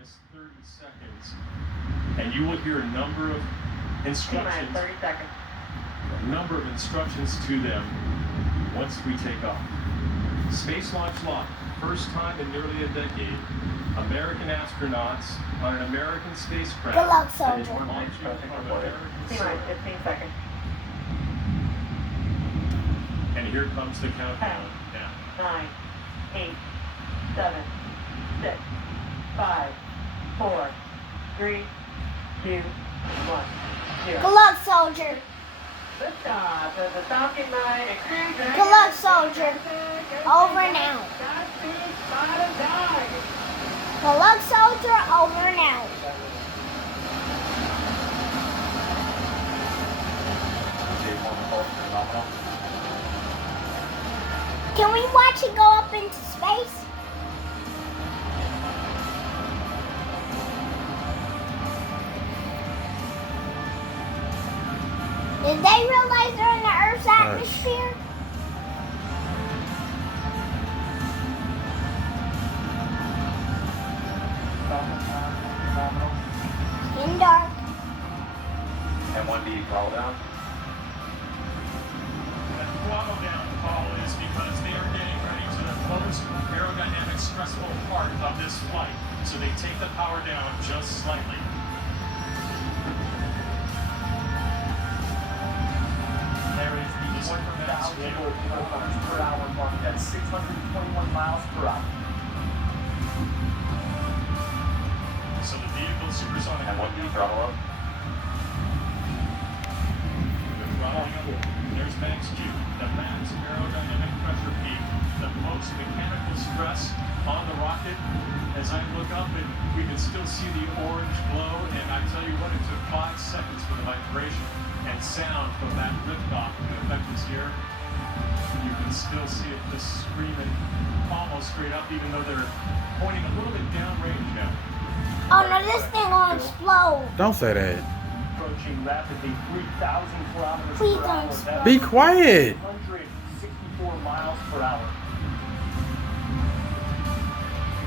minus 30 seconds, and you will hear a number of instructions. 30 seconds. A number of instructions to them once we take off. Space launch lock. First time in nearly a decade, American astronauts on an American spacecraft. Good luck, soldier. Launching from American soil. 15 seconds. And here comes the countdown now. 9, 8, 7, 6, 5, 4, 3, 2, 1, 0. Good luck, soldier. Liftoff of the Falcon 9 and Crew Dragon. Good luck, soldier. Over and out. Godspeed, Spot Dog. Good luck, soldier. Over and out. Can we watch it go up into space? Did they realize they're in the Earth's atmosphere? In dark. And 1D throttle down. That throttle down call is because they are getting ready to the most aerodynamic stressful part of this flight. So they take the power down just slightly. There is the 1,000 kilometers per hour mark. That's 621 miles per hour. So the vehicle supersonic. And 1D throttle up. They're throttling up. There's max Q, the max aerodynamic pressure peak, the most mechanical stress on the rocket. As I look up, and we can still see the orange glow, and I tell you what, it took 5 seconds for the vibration and sound from that liftoff to affect us here. You can still see it just screaming almost straight up, even though they're pointing a little bit downrange now. Oh no, this thing will explode. Don't say that. Approaching rapidly 3,000 kilometers Please per don't hour. explode. That's Be quiet. 164 miles per hour.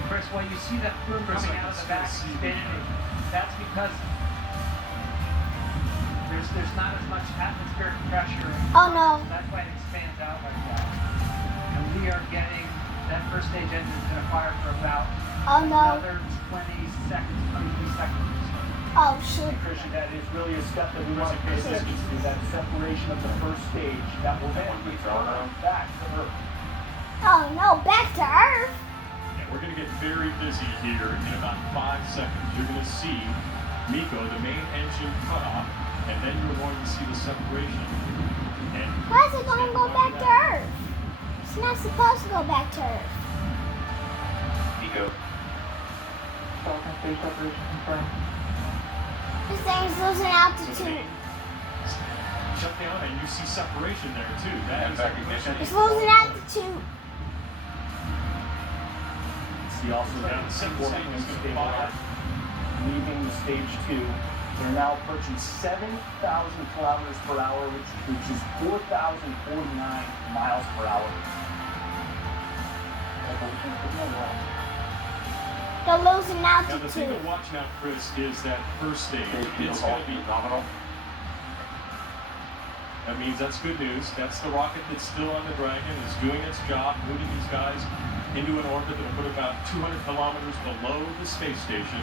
Chris, when you see that plume Chris, coming I out of can the back still see expanding, that's because there's not as much atmospheric pressure. Oh no. That's why it expands out like that. And we are getting that first stage engine is going to fire for about Oh no. another 20 seconds, 23 seconds. Oh shoot. Christian, that is really a step that we want to pay attention to, that separation of the first stage that will then return back to Earth. Oh no, back to Earth. And we're going to get very busy here in about 5 seconds. You're going to see MECO, the main engine cut off, and then you're going to see the separation. And Why is it gonna go back to Earth? It's not supposed to go back to Earth. MECO. Falcon 3 separation confirmed. This thing's losing altitude. shut down, and you see separation there too. That is recognition. It's losing altitude. See also down the sequence stabilized, leaving the stage 2. They're now approaching 7,000 kilometers per hour, which is 4,049 miles per hour. They're losing Now the thing altitude. to watch now, Chris, is that first stage. It's going to be nominal. That means that's good news. That's the rocket that's still on the Dragon, is doing its job, moving these guys into an orbit that will put about 200 kilometers below the space station.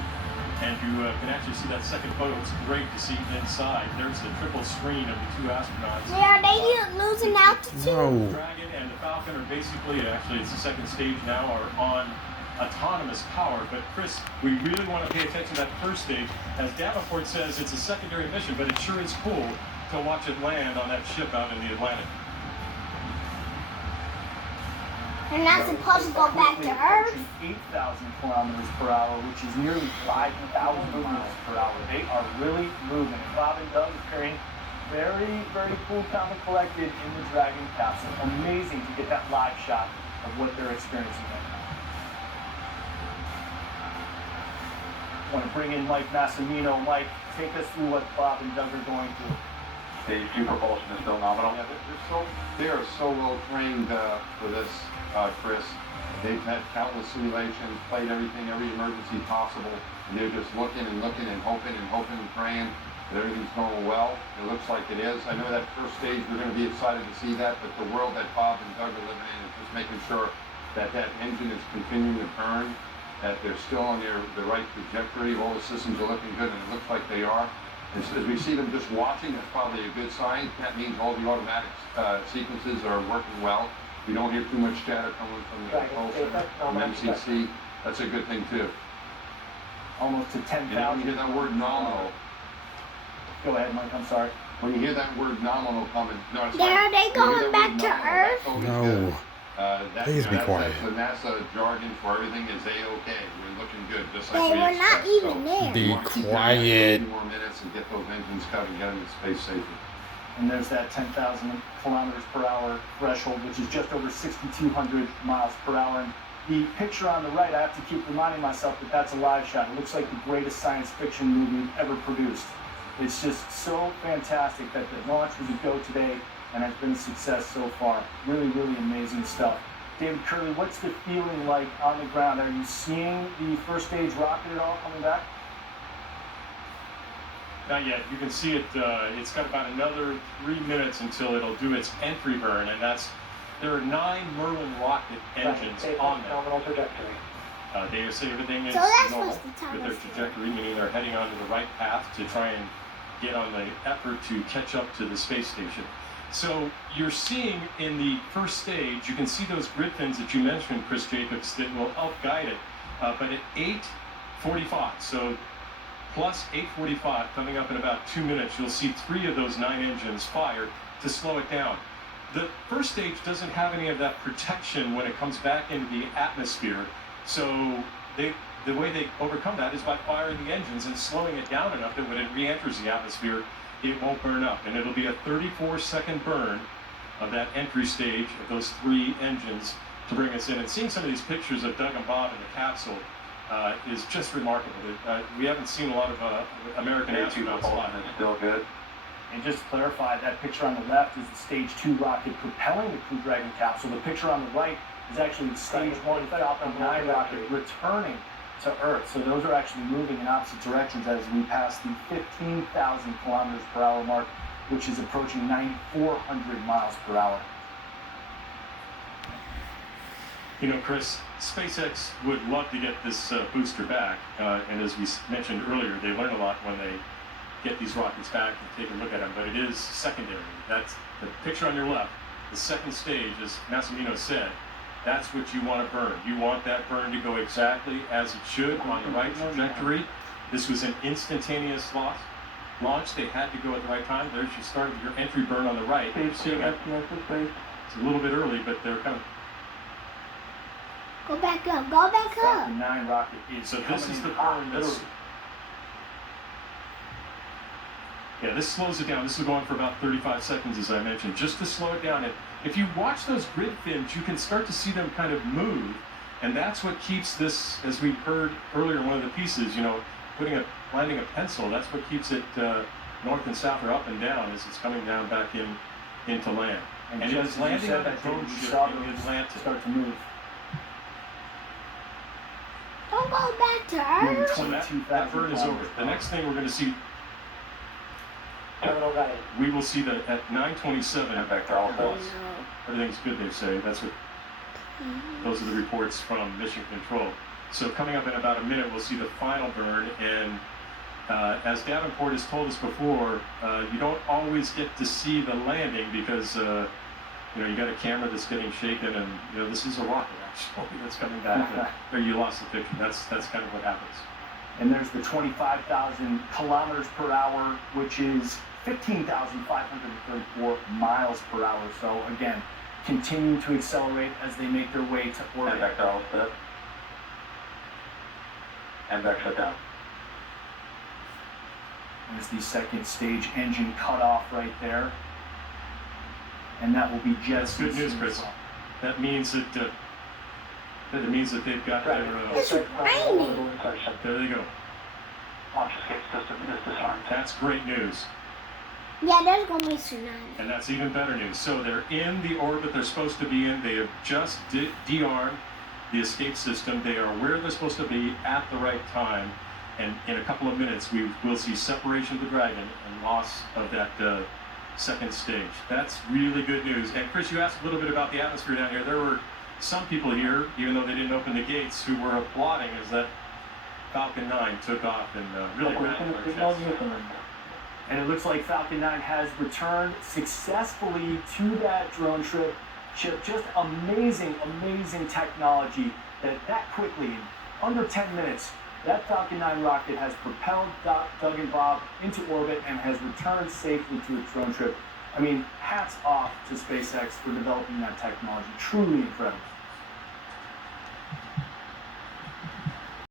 And you can actually see that second photo. It's great to see inside. There's the triple screen of the two astronauts. Yeah, are they losing altitude? The No. Dragon and the Falcon are basically, actually it's the second stage now, are on autonomous power. But Chris, we really want to pay attention to that first stage. As Davenport says, it's a secondary mission, but it sure is cool to watch it land on that ship out in the Atlantic. They're not supposed to go back to Earth. 8,000 kilometers per hour, which is nearly 5,000 miles per hour. They are really moving. Bob and Doug appearing very, very cool, calm, and collected in the Dragon capsule. Amazing to get that live shot of what they're experiencing right now. I want to bring in Mike Massimino. Mike, take us through what Bob and Doug are going through. Stage 2 propulsion is still nominal. Yeah, they are so well trained for this, Chris. They've had countless simulations, played everything, every emergency possible, and they're just looking and hoping and praying that everything's going well. It looks like it is. I know that first stage, we're going to be excited to see that, but the world that Bob and Doug are living in is just making sure that that engine is continuing to burn, that they're still on the right trajectory. All the systems are looking good, and it looks like they are. And so as we see them just watching, that's probably a good sign. That means all the automatic sequences are working well. We don't hear too much chatter coming from the propulsion, from MCC. That's a good thing too. Almost to 10,000. You know, when you hear that word nominal, Go ahead, Mike, I'm sorry. when you hear that word nominal coming, no, it's There, fine. are they When you going hear that back word to nominal, Earth? that's always No. good. Please be quiet. That's the NASA jargon for everything is A-OK. We're looking good, just They like we were not expect. even So, there. Be we want to keep that quiet. a few more minutes and get those engines cut and get them to space safely. And there's that 10,000 kilometers per hour threshold, which is just over 6,200 miles per hour. And the picture on the right, I have to keep reminding myself that that's a live shot. It looks like the greatest science fiction movie ever produced. It's just so fantastic that the launch was a go today and has been a success so far. Really, really amazing stuff. David Curley, what's the feeling like on the ground? Are you seeing the first stage rocket at all coming back? Not yet. You can see it. It's got about another 3 minutes until it'll do its entry burn, and there are 9 Merlin rocket engines on that. Nominal trajectory. They say everything is So that's normal supposed to tell with their us trajectory, meaning they're heading onto the right path to try and get on the effort to catch up to the space station. So you're seeing in the first stage, you can see those grid fins that you mentioned, Chris Jacobs, that will help guide it. But at 8:45, so plus 8:45, coming up in about 2 minutes, you'll see 3 of those 9 engines fire to slow it down. The first stage doesn't have any of that protection when it comes back into the atmosphere. So the way they overcome that is by firing the engines and slowing it down enough that when it re-enters the atmosphere, it won't burn up. And it'll be a 34-second burn of that entry stage of those 3 engines to bring us in. And seeing some of these pictures of Doug and Bob in the capsule is just remarkable. We haven't seen a lot of American astronauts fly. It's still good. And just to clarify, that picture on the left is the Stage 2 rocket propelling the Crew Dragon capsule. The picture on the right is actually the Stage 1 Falcon 9 rocket returning to Earth. So those are actually moving in opposite directions as we pass the 15,000 kilometers per hour mark, which is approaching 9,400 miles per hour. You know, Chris, SpaceX would love to get this booster back. And as we mentioned earlier, they learn a lot when they get these rockets back and take a look at them. But it is secondary. That's the picture on your left. The second stage, as Massimino said, that's what you want to burn. You want that burn to go exactly as it should on the right trajectory. This was an instantaneous launch. They had to go at the right time. There's you started your entry burn on the right. You're seeing it. It's a little bit early, but they're coming. Go back up. Go back up. Falcon 9 rocket is So this coming is in the hot, burn that's. literally. Yeah, this slows it down. This is going for about 35 seconds, as I mentioned, just to slow it down. And if you watch those grid fins, you can start to see them kind of move. And that's what keeps this, as we heard earlier in one of the pieces, you know, landing a pencil, that's what keeps it north and south or up and down as it's coming down back into land. And it just is as you landing said, on a that drone you ship saw in those Atlanta. start to move. Don't go back to Earth. So that burn is over. The next thing we're going to see, Terminal guided. we will see that at 9:27. And back to all cells. Everything's good, they say. That's what. Those are the reports from Mission Control. So coming up in about a minute, we'll see the final burn. And as Davenport has told us before, you don't always get to see the landing because you know you got a camera that's getting shaken, and you know this is a rocket actually that's coming back. Or you lost the picture. That's kind of what happens. And there's the 25,000 kilometers per hour, which is 15,534 miles per hour. So again, continue to accelerate as they make their way to And orbit. back to all set. And back shut down. There's the second stage engine cut off right there. And that will be That's jettisoned good news, soon Chris. as well. That means that they've got their. It's raining. Insertion. There they go. Launch escape system is disarmed. That's great news. Yeah, there's gonna be tsunami. And that's even better news. So they're in the orbit they're supposed to be in. They have just de-armed. the escape system. They are where they're supposed to be at the right time. And in a couple of minutes, we will see separation of the Dragon and loss of that second stage. That's really good news. And Chris, you asked a little bit about the atmosphere down here. There were some people here, even though they didn't open the gates, who were applauding as that Falcon 9 took off and really ran their chests. And it looks like Falcon 9 has returned successfully to that drone ship. Just amazing, amazing technology that quickly, in under 10 minutes, that Falcon 9 rocket has propelled Doug and Bob into orbit and has returned safely to its drone trip. I mean, hats off to SpaceX for developing that technology. Truly incredible.